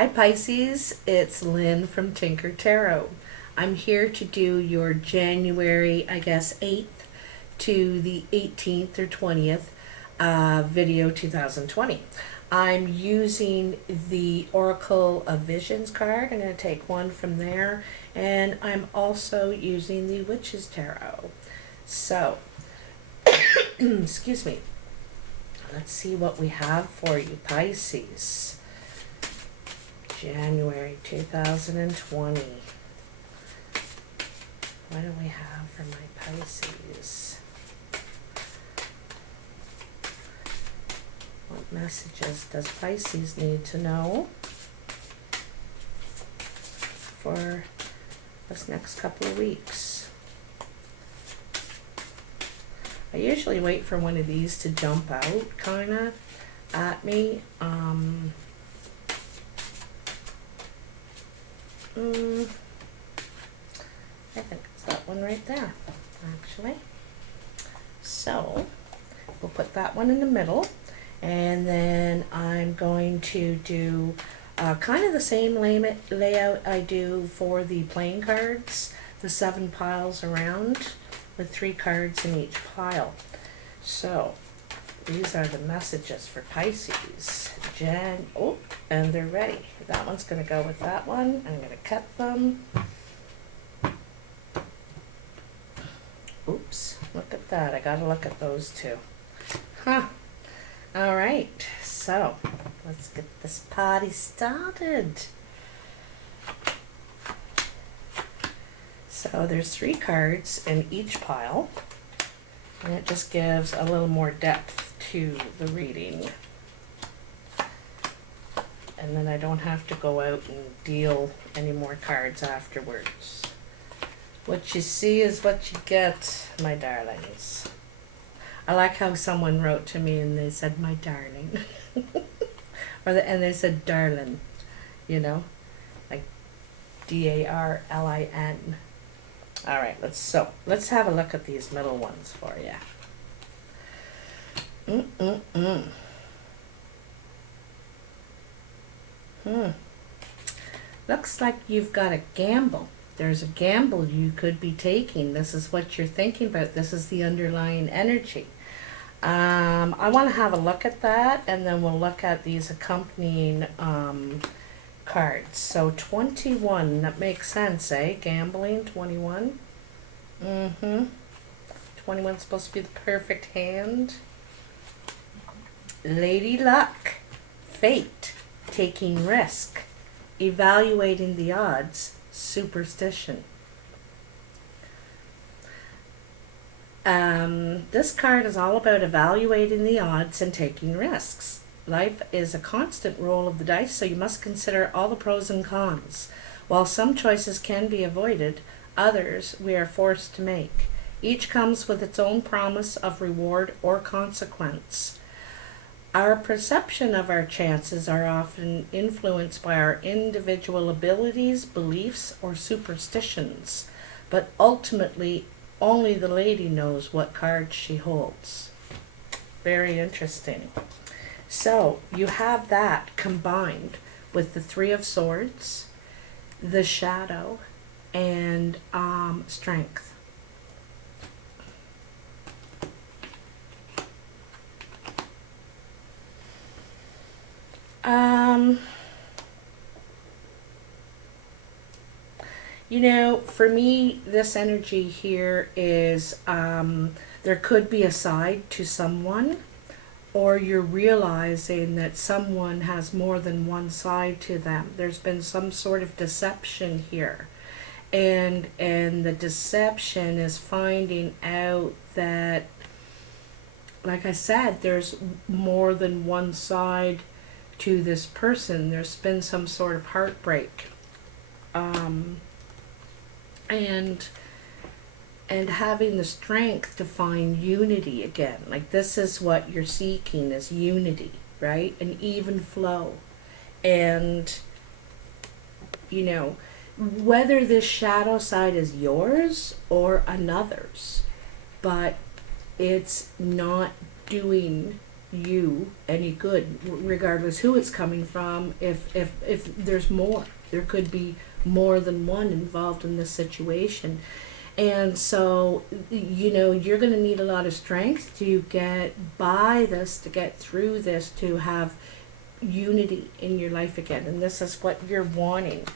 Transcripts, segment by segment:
Hi Pisces, it's Lynn from Tinker Tarot. I'm here to do your January, I guess, 8th to the 18th or 20th video 2020. I'm using the Oracle of Visions card. I'm going to take one from there, and I'm also using the Witch's Tarot. So, excuse me. Let's see what we have for you, Pisces. January 2020. What do we have for my Pisces? What messages does Pisces need to know for this next couple of weeks? I usually wait for one of these to jump out kind of at me. I think it's that one right there, actually. So we'll put that one in the middle, and then I'm going to do kind of the same layout I do for the playing cards, the 7 piles around with 3 cards in each pile. So these are the messages for Pisces. And they're ready. That one's going to go with that one. I'm going to cut them. Oops, look at that. I got to look at those two. Huh. All right, so let's get this party started. So there's 3 cards in each pile, and it just gives a little more depth to the reading. And then I don't have to go out and deal any more cards afterwards. What you see is what you get, my darlings. I like how someone wrote to me and they said, my darling. And they said, darling, you know, like D-A-R-L-I-N. All right, let's have a look at these middle ones for you. Looks like you've got a gamble. There's a gamble you could be taking. This is what you're thinking about. This is the underlying energy. I want to have a look at that, and then we'll look at these accompanying cards. So 21, that makes sense, eh? Gambling, 21. 21's supposed to be the perfect hand. Lady Luck, fate, taking risk, evaluating the odds, superstition. This card is all about evaluating the odds and taking risks. Life is a constant roll of the dice, so you must consider all the pros and cons. While some choices can be avoided, others we are forced to make. Each comes with its own promise of reward or consequence. Our perception of our chances are often influenced by our individual abilities, beliefs, or superstitions, but ultimately only the lady knows what cards she holds. Very interesting. So you have that combined with the 3 of Swords, the Shadow, and Strength. You know, for me, this energy here is there could be a side to someone, or you're realizing that someone has more than one side to them. There's been some sort of deception here. And the deception is finding out that, like I said, there's more than one side to this person. There's been some sort of heartbreak. And having the strength to find unity again. Like, this is what you're seeking, is unity, right? An even flow. And, you know, whether this shadow side is yours or another's, but it's not doing you any good, regardless who it's coming from. If there's more, there could be more than one involved in this situation. And so, you're going to need a lot of strength to get by this, to get through this, to have unity in your life again. And this is what you're wanting.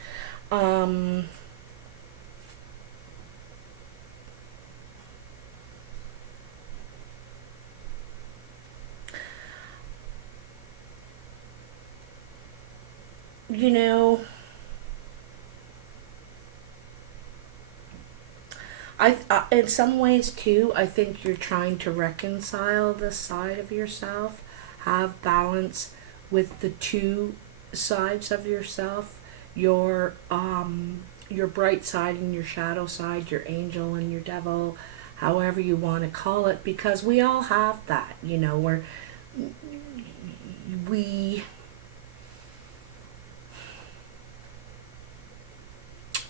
You know, in some ways too, I think you're trying to reconcile this side of yourself, have balance with the two sides of yourself, your bright side and your shadow side, your angel and your devil, however you want to call it, because we all have that, where we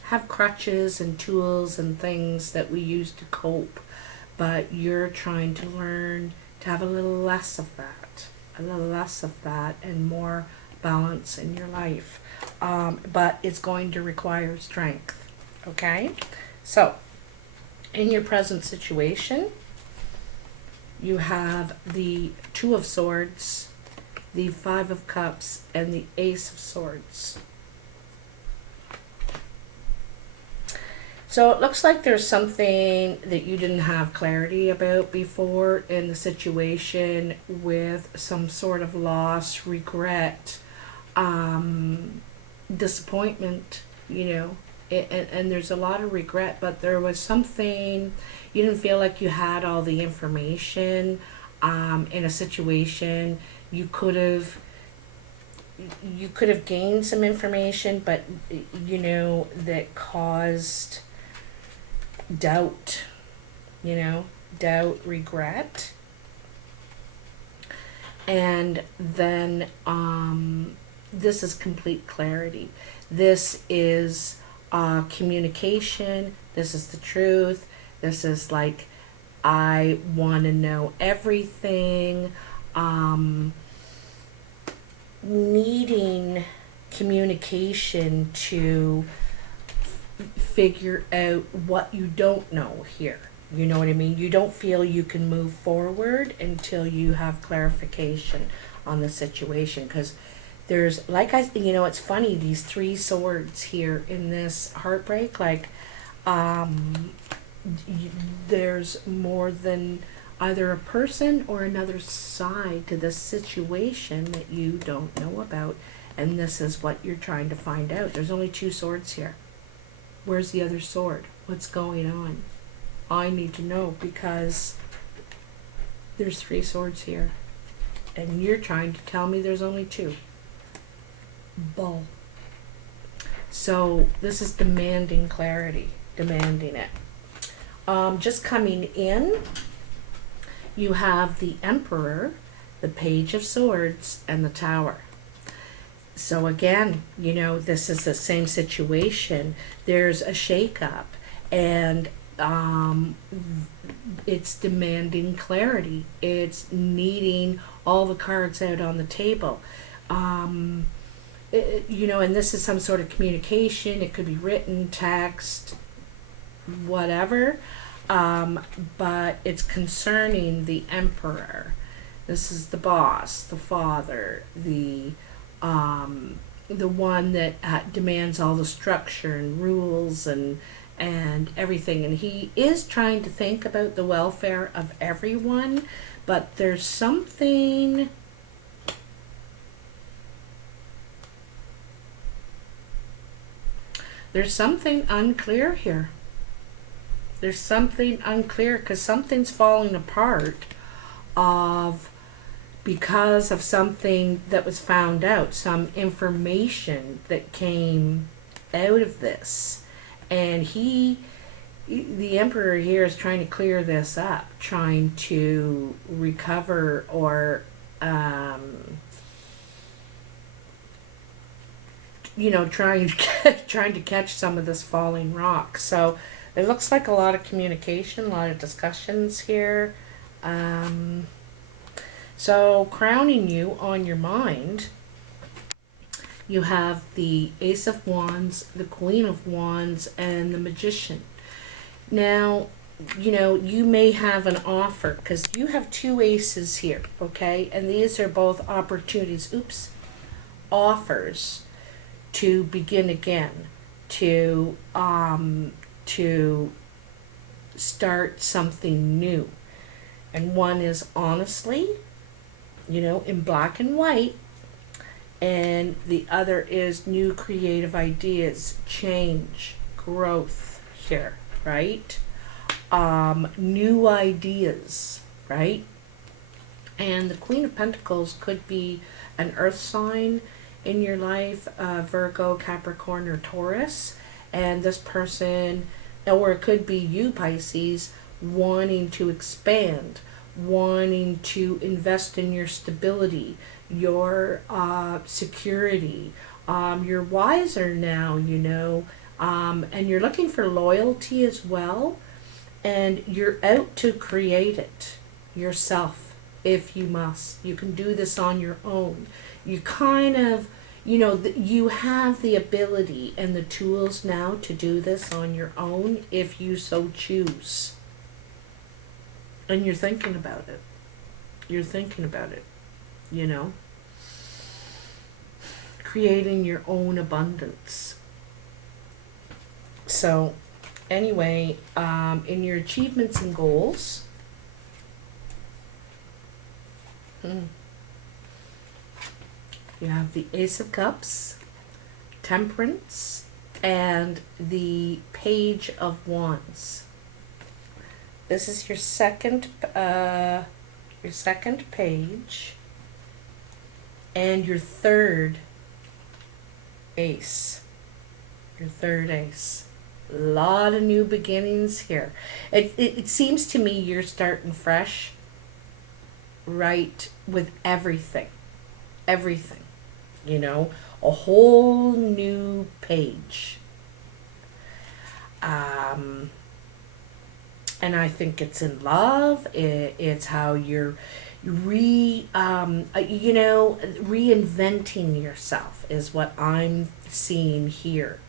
have crutches and tools and things that we use to cope, but you're trying to learn to have a little less of that and more balance in your life. But it's going to require strength. Okay? So, in your present situation, you have the Two of Swords, the Five of Cups, and the Ace of Swords. So it looks like there's something that you didn't have clarity about before in the situation, with some sort of loss, regret, disappointment, and there's a lot of regret, but there was something, you didn't feel like you had all the information in a situation. You could have gained some information, but that caused doubt, regret. And then this is complete clarity. This is communication. This is the truth. This is like, I want to know everything. Needing communication to figure out what you don't know here. You know what I mean? You don't feel you can move forward until you have clarification on the situation, because there's, it's funny, these three swords here in this heartbreak, there's more than either a person or another side to this situation that you don't know about, and this is what you're trying to find out. There's only two swords here. Where's the other sword? What's going on? I need to know, because there's three swords here, and you're trying to tell me there's only two. Bull. So this is demanding clarity, demanding it. Just coming in, you have the Emperor, the Page of Swords, and the Tower. So again, this is the same situation. There's a shake-up, and it's demanding clarity. It's needing all the cards out on the table. And this is some sort of communication. It could be written, text, whatever. But it's concerning the Emperor. This is the boss, the father, the one that demands all the structure and rules and everything, and he is trying to think about the welfare of everyone, but there's something unclear here. There's something unclear, because something's falling apart because of something that was found out, some information that came out of this. And the Emperor here is trying to clear this up, trying to recover, or trying to catch some of this falling rock. So it looks like a lot of communication, a lot of discussions here. So crowning you on your mind, you have the Ace of Wands, the Queen of Wands, and the Magician. Now, you may have an offer because you have two aces here, okay? And these are both opportunities, offers to begin again, to start something new. And one is honestly, in black and white, and the other is new creative ideas, change, growth here, right? New ideas, right? And the Queen of Pentacles could be an earth sign in your life, Virgo, Capricorn, or Taurus. And this person, or it could be you, Pisces, wanting to expand, wanting to invest in your stability, your security. You're wiser now, and you're looking for loyalty as well. And you're out to create it yourself if you must. You can do this on your own. You kind of, you have the ability and the tools now to do this on your own if you so choose. And you're thinking about it. You're thinking about it, creating your own abundance. So, anyway, in your achievements and goals, you have the Ace of Cups, Temperance, and the Page of Wands. This is your second page, and your third ace. Your third ace. A lot of new beginnings here. It seems to me you're starting fresh, right, with everything. Everything. A whole new page. And I think it's in love. It's how you're reinventing yourself is what I'm seeing here.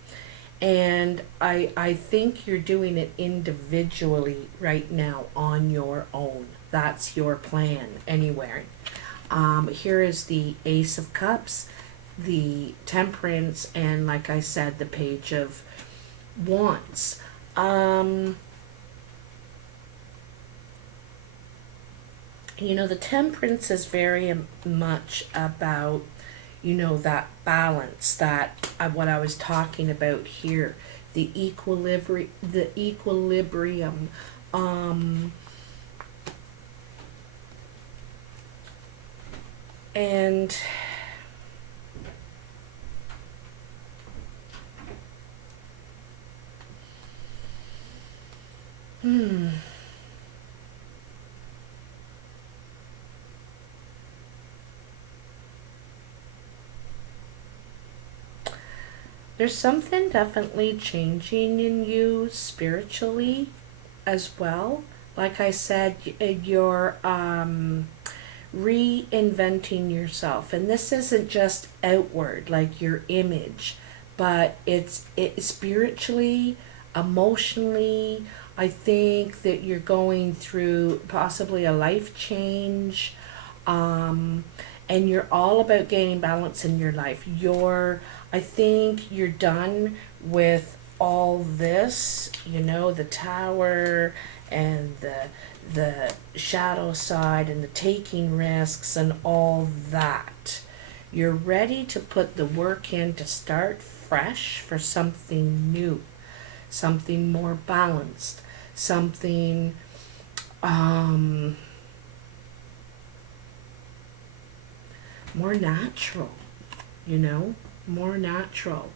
And I think you're doing it individually right now on your own. That's your plan anywhere. Here is the Ace of Cups, the Temperance, and like I said, the Page of Wands. The Temperance is very much about, that balance, that what I was talking about here, the equilibrium, and there's something definitely changing in you spiritually as well. Like I said, you're reinventing yourself. And this isn't just outward, like your image, but it's spiritually, emotionally. I think that you're going through possibly a life change. And you're all about gaining balance in your life. I think you're done with all this, the Tower and the shadow side and the taking risks and all that. You're ready to put the work in to start fresh for something new, something more balanced, something more natural, more natural.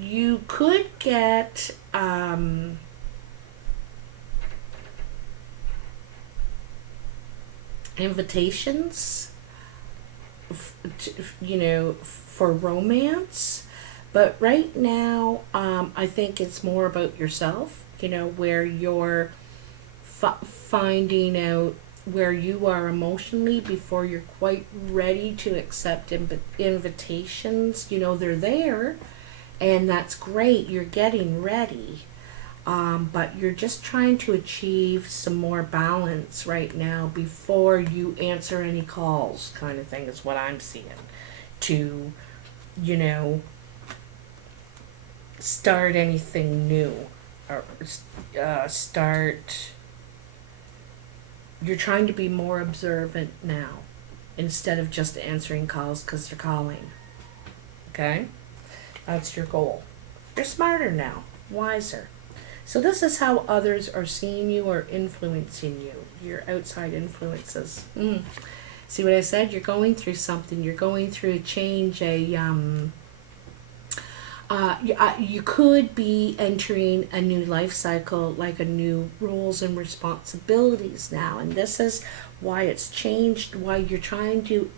You could get invitations, for romance, but right now, I think it's more about yourself, where you're finding out where you are emotionally before you're quite ready to accept invitations. You know, they're there, and that's great. You're getting ready. But you're just trying to achieve some more balance right now before you answer any calls, kind of thing, is what I'm seeing. To, you know, start anything new. Or start. You're trying to be more observant now instead of just answering calls because they're calling. Okay? That's your goal. You're smarter now, wiser. So this is how others are seeing you or influencing you, your outside influences. See what I said? You're going through something. You're going through a change, you could be entering a new life cycle, like a new roles and responsibilities now. And this is why it's changed, why you're trying to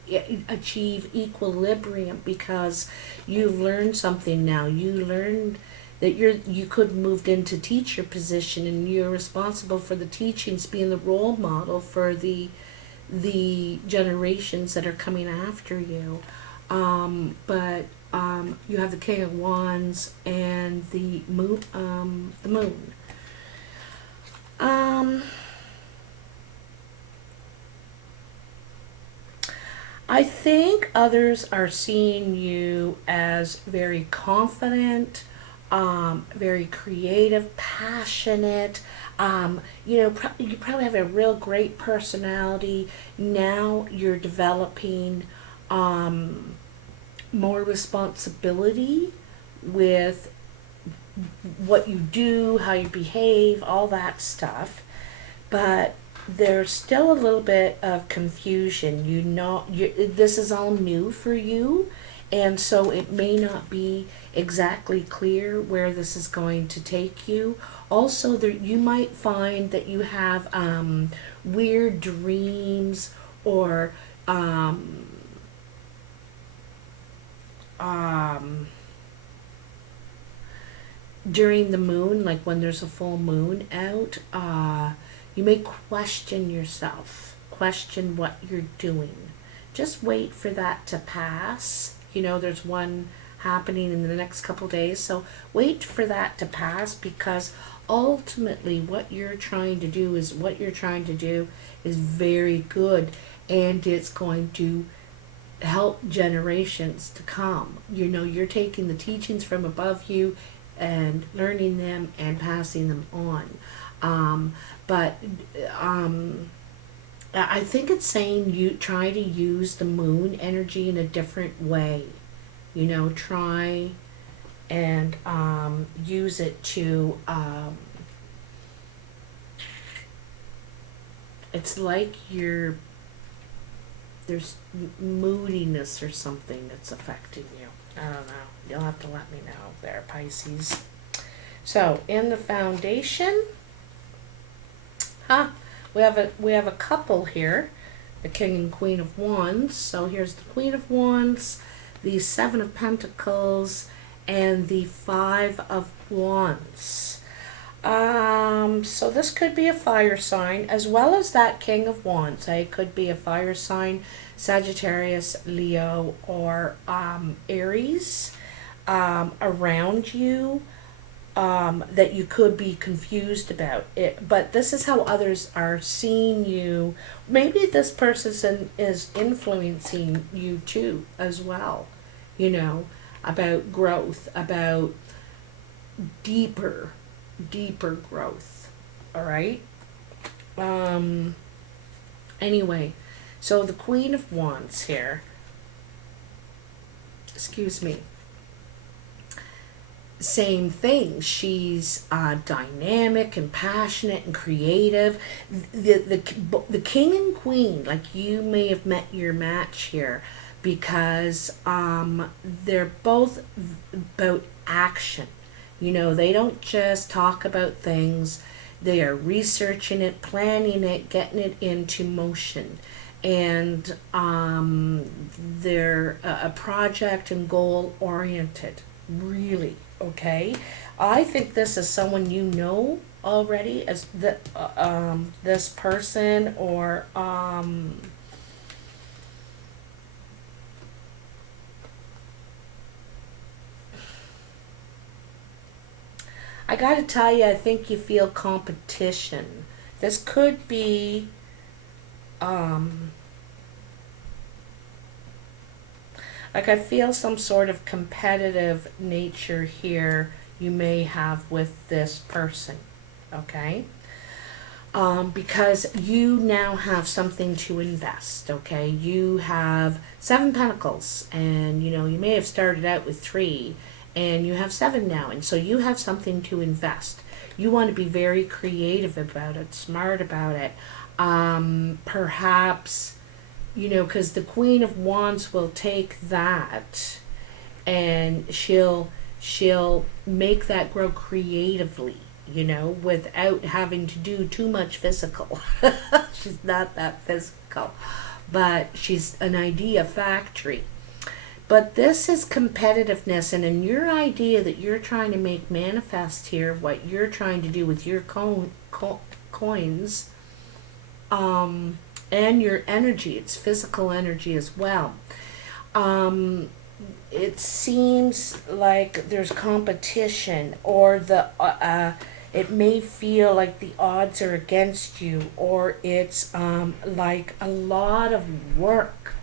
achieve equilibrium, because you've learned something now. You learned that you could have moved into teacher position, and you're responsible for the teachings, being the role model for the generations that are coming after you. But you have the King of Wands and the moon. I think others are seeing you as very confident, very creative, passionate. You probably have a real great personality. Now you're developing more responsibility with what you do, how you behave, all that stuff. But there's still a little bit of confusion. This is all new for you, and so it may not be exactly clear where this is going to take you. Also, you might find that you have weird dreams, or during the moon, like when there's a full moon out, you may question yourself, question what you're doing. Just wait for that to pass. There's one happening in the next couple days, so wait for that to pass, because ultimately what you're trying to do is very good, and it's going to help generations to come. You're taking the teachings from above you and learning them and passing them on. But I think it's saying you try to use the moon energy in a different way. Try and use it to, it's like there's moodiness or something that's affecting you. I don't know. You'll have to let me know there, Pisces. So in the foundation, we have a couple here, the King and Queen of Wands. So here's the Queen of Wands, the Seven of Pentacles, and the Five of Wands. So this could be a fire sign, as well as that King of Wands. It could be a fire sign, Sagittarius, Leo, or Aries around you, that you could be confused about it. But this is how others are seeing you. Maybe this person is influencing you too, as well. About growth, about deeper growth. All right. Anyway, so the Queen of Wands here, excuse me, same thing. She's dynamic and passionate and creative. The King and Queen, like, you may have met your match here, because they're both about action. They don't just talk about things. They are researching it, planning it, getting it into motion. And they're a project and goal oriented, really. Okay? I think this is someone already as this person, or I gotta tell you, I think you feel competition. This could be like, I feel some sort of competitive nature here you may have with this person, okay? Because you now have something to invest, okay? You have 7 pentacles, and you know, you may have started out with 3, and you have 7 now, and so you have something to invest. You want to be very creative about it, smart about it. Perhaps, you know, because the Queen of Wands will take that, and she'll make that grow creatively, you know, without having to do too much physical. She's not that physical, but she's an idea factory. But this is competitiveness, and in your idea that you're trying to make manifest here, what you're trying to do with your coins, and your energy, it's physical energy as well. It seems like there's competition, or it may feel like the odds are against you, or it's like a lot of work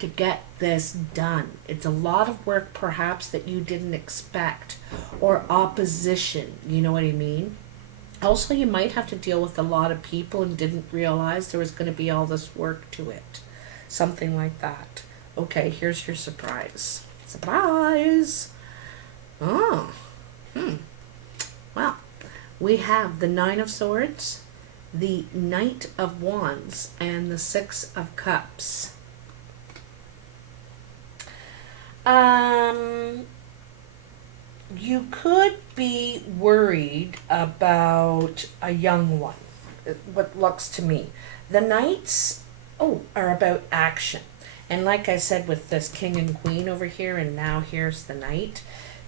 to get this done. It's a lot of work perhaps that you didn't expect, or opposition, you know what I mean? Also, you might have to deal with a lot of people and didn't realize there was going to be all this work to it. Something like that. Okay, here's your surprise. Surprise! Oh, well, we have the 9 of Swords, the Knight of Wands, and the 6 of Cups. You could be worried about a young one, what looks to me. The Knights, are about action. And like I said, with this King and Queen over here, and now here's the Knight,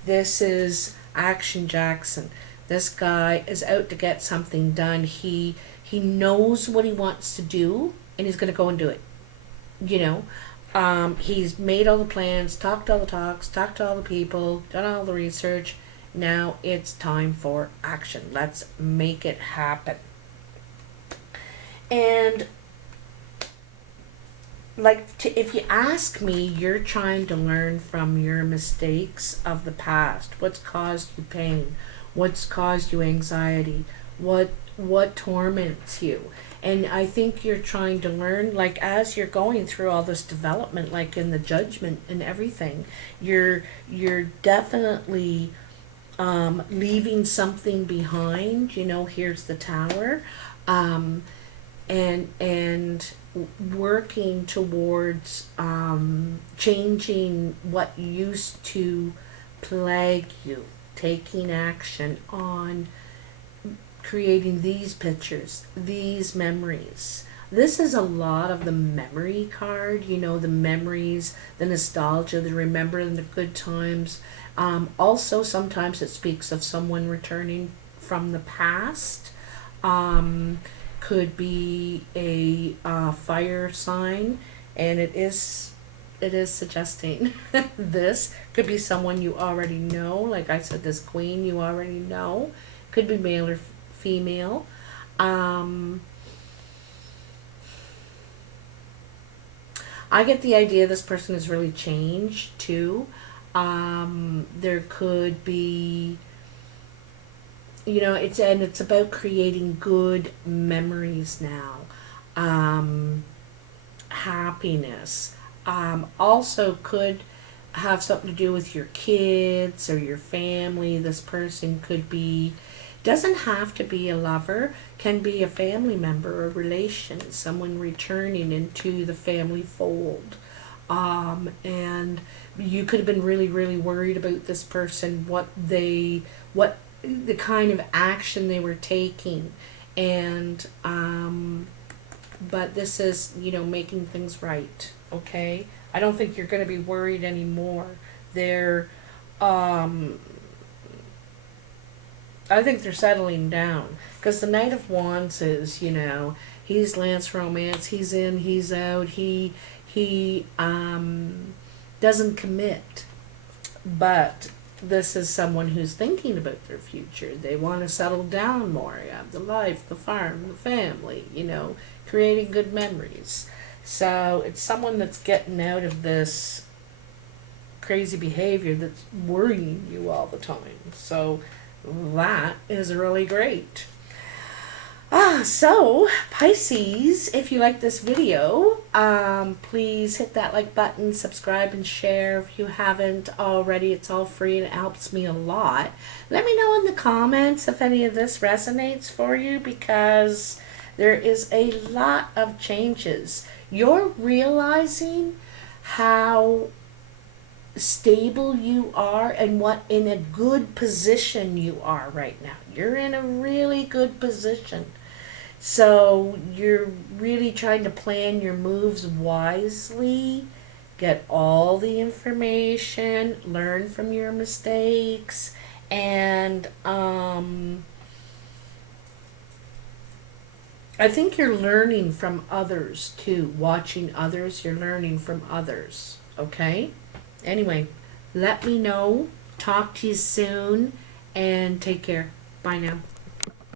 this is Action Jackson. This guy is out to get something done. He knows what he wants to do, and he's going to go and do it. You know, he's made all the plans, talked all the talks, talked to all the people, done all the research. Now it's time for action. Let's make it happen. And if you ask me, you're trying to learn from your mistakes of the past. What's caused you pain? What's caused you anxiety? What torments you? And I think you're trying to learn, like, as you're going through all this development, like in the Judgment and everything, you're definitely leaving something behind. You know, here's the Tower, and working towards changing what used to plague you, taking action on creating these pictures, these memories. This is a lot of the memory card, you know, the memories, the nostalgia, the remembering the good times. Also, sometimes it speaks of someone returning from the past. Could be a fire sign, and it is suggesting this could be someone you already know. Like I said, this Queen you already know. Could be male or female. I get the idea this person has really changed too. There could be, you know, it's about creating good memories now. Happiness. Also could have something to do with your kids or your family. This person could be, doesn't have to be a lover, can be a family member or relation, someone returning into the family fold. And you could have been really, really worried about this person, what the kind of action they were taking. And, but this is, you know, making things right, okay? I don't think you're going to be worried anymore. They're, I think they're settling down. Because the Knight of Wands is, he's Lance Romance. He's in, he's out. He doesn't commit. But this is someone who's thinking about their future. They want to settle down more. You have the life, the farm, the family, creating good memories. So it's someone that's getting out of this crazy behavior that's worrying you all the time. So that is really great. So Pisces, if you like this video, please hit that like button, subscribe and share if you haven't already. It's all free and it helps me a lot. Let me know in the comments if any of this resonates for you, because there is a lot of changes. You're realizing how stable you are and what in a good position you are right now. You're in a really good position. So you're really trying to plan your moves wisely, get all the information, learn from your mistakes, and I think you're learning from others too. Watching others, you're learning from others. Okay? Anyway, let me know. Talk to you soon and take care. Bye now.